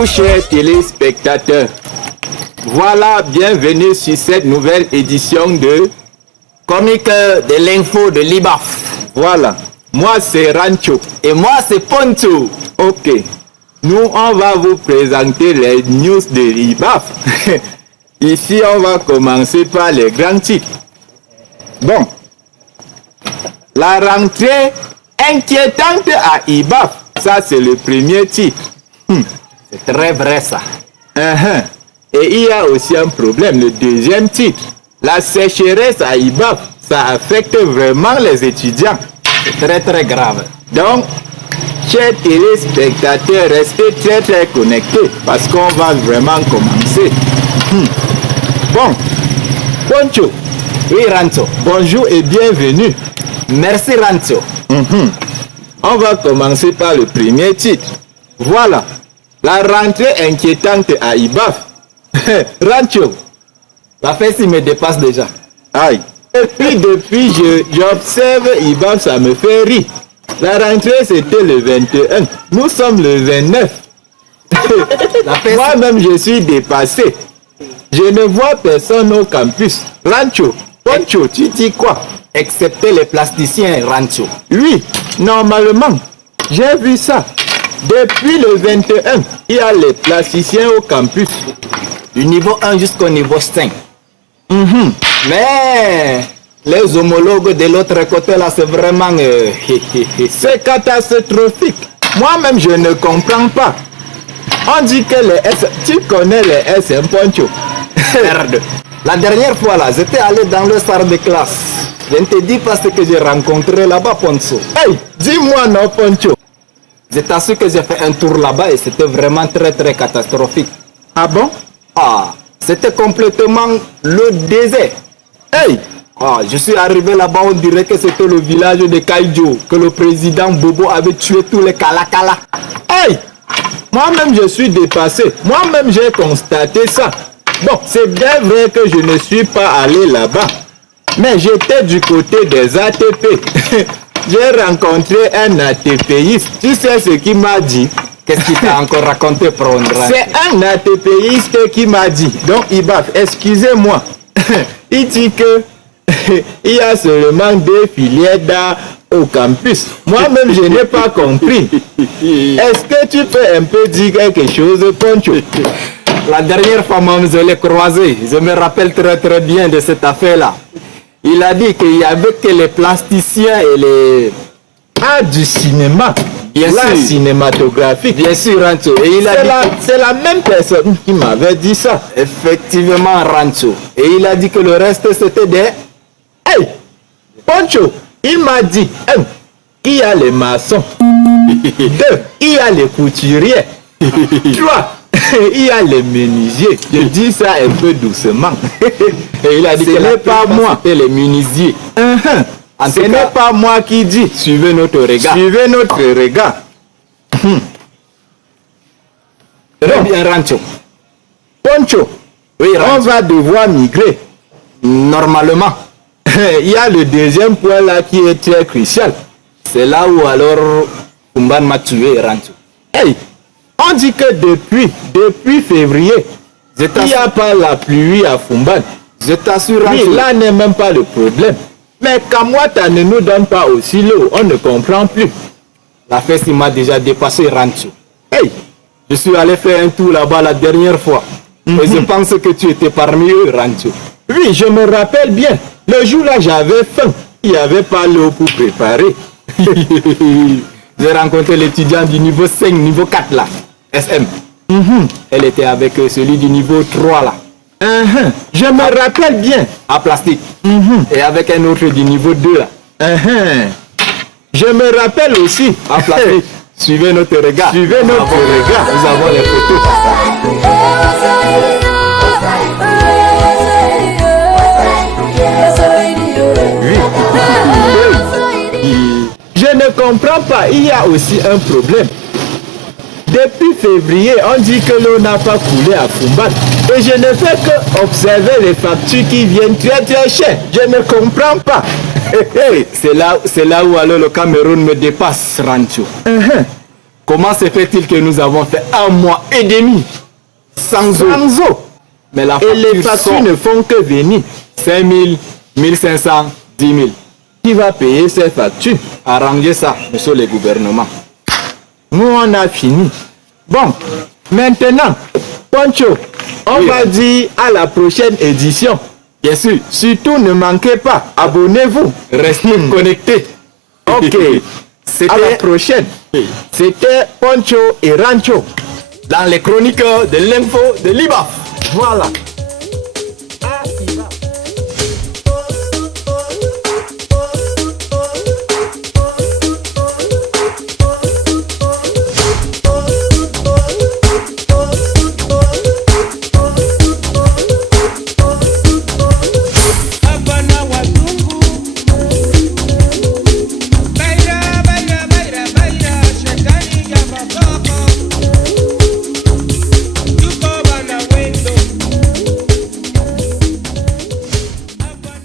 Bonjour chers téléspectateurs. Voilà, bienvenue sur cette nouvelle édition de Chronique de l'info de l'IBAF. Voilà, moi c'est Rancho. Et moi c'est Poncho. Ok, nous on va vous présenter les news de l'IBAF. Ici on va commencer par les grands titres. Bon, la rentrée inquiétante à IBAF, ça c'est le premier titre. C'est très vrai ça. Et il y a aussi un problème, le deuxième titre. La sécheresse à IBAF, ça affecte vraiment les étudiants. C'est très très grave. Donc, chers téléspectateurs, restez très très connectés parce qu'on va vraiment commencer. Bon, Poncho. Oui Rancho. Bonjour et bienvenue. Merci Rancho. On va commencer par le premier titre. Voilà, la rentrée inquiétante à IBAF. Rancho. La fête me dépasse déjà. Aïe. Et puis depuis j'observe IBAF, ça me fait rire. La rentrée c'était le 21. Nous sommes le 29. Moi-même je suis dépassé. Je ne vois personne au campus. Rancho, Poncho, tu dis quoi? Excepté les plasticiens Rancho. Oui, normalement, j'ai vu ça. Depuis le 21, il y a les plasticiens au campus. Du niveau 1 jusqu'au niveau 5. Mais les homologues de l'autre côté là, c'est vraiment... C'est catastrophique. Moi-même, je ne comprends pas. On dit que les S... Tu connais les SM, Poncho? Merde. La dernière fois là, j'étais allé dans le salle de classe. Je ne te dis pas ce que j'ai rencontré là-bas, Poncho. Hey, dis-moi non, Poncho. Je t'assure que j'ai fait un tour là-bas et c'était vraiment très très catastrophique. Ah bon? Ah, c'était complètement le désert. Hey! Ah, je suis arrivé là-bas, on dirait que c'était le village de Kaijo, que le président Bobo avait tué tous les Kalakala. Hey! Moi-même, je suis dépassé. Moi-même, j'ai constaté ça. Bon, c'est bien vrai que je ne suis pas allé là-bas. Mais j'étais du côté des ATP. J'ai rencontré un ATPiste. Tu sais ce qu'il m'a dit? Qu'est-ce qu'il t'a encore raconté, Prondra? C'est un ATPiste qui m'a dit. Donc, Ibaf, excusez-moi. Il dit que il y a seulement des filières d'art au campus. Moi-même, je n'ai pas compris. Est-ce que tu peux un peu dire quelque chose, Poncho? La dernière fois, je l'ai croisé. Je me rappelle très très bien de cette affaire-là. Il a dit qu'il y avait que les plasticiens et les... Ah, du cinéma. Bien l'art sûr. Cinématographique. Bien sûr, Rancho. Et il a dit... C'est la même personne qui m'avait dit ça. Effectivement, Rancho. Et il a dit que le reste, c'était des... Hey, Poncho, il m'a dit, un, il y a les maçons. Deux, il y a les couturiers. Trois, il y a les menuisiers. Je dis ça un peu doucement. Et il a dit Ce que n'est pas moi. c'était les menuisiers. Ce n'est pas moi qui dis. Suivez notre regard. Suivez notre regard. Très bien, Rancho. Poncho, Oui, on Rancho. va devoir migrer. Normalement. Il y a le deuxième point là qui est très crucial. C'est là où alors Kumban m'a tué, Rancho. Hey, on dit que depuis février, il n'y a pas la pluie à Fumban. Je t'assure, Oui, Rancho. là n'est même pas le problème. Mais Kamwata ne nous donne pas aussi l'eau, on ne comprend plus. La fête m'a déjà dépassé, Rancho. Hey, Je suis allé faire un tour là-bas la dernière fois. Et je pense que tu étais parmi eux, Rancho. oui, je me rappelle bien. Le jour là, j'avais faim. Il n'y avait pas l'eau pour préparer. J'ai rencontré l'étudiant du niveau 5, niveau 4 là, SM. Elle était avec celui du niveau 3 là, Je me rappelle bien. à plastique. Et avec un autre du niveau 2 là, Je me rappelle aussi. à plastique. Suivez notre regard. Suivez notre regard. Nous avons les photos. Je ne comprends pas, il y a aussi un problème. Depuis février, on dit que l'eau n'a pas coulé à Fumban. Et je ne fais que observer les factures qui viennent très très chères. Je ne comprends pas. C'est là où alors le Cameroun me dépasse, Rancho. Comment se fait-il que nous avons fait 1 mois et demi sans eau? Sans eau. Mais la Et les factures sort ne font que venir. 5 000, 1 500, 10 000. Qui va payer ces factures? Arrangez ça, monsieur le gouvernement. Nous, on a fini. Bon, maintenant, Poncho, on Oui. va dire à la prochaine édition. Bien sûr, Surtout, ne manquez pas, abonnez-vous. restez connectés. Ok, à la C'était prochaine. C'était Poncho et Rancho. dans les chroniques de l'info de l'IBAF. Voilà.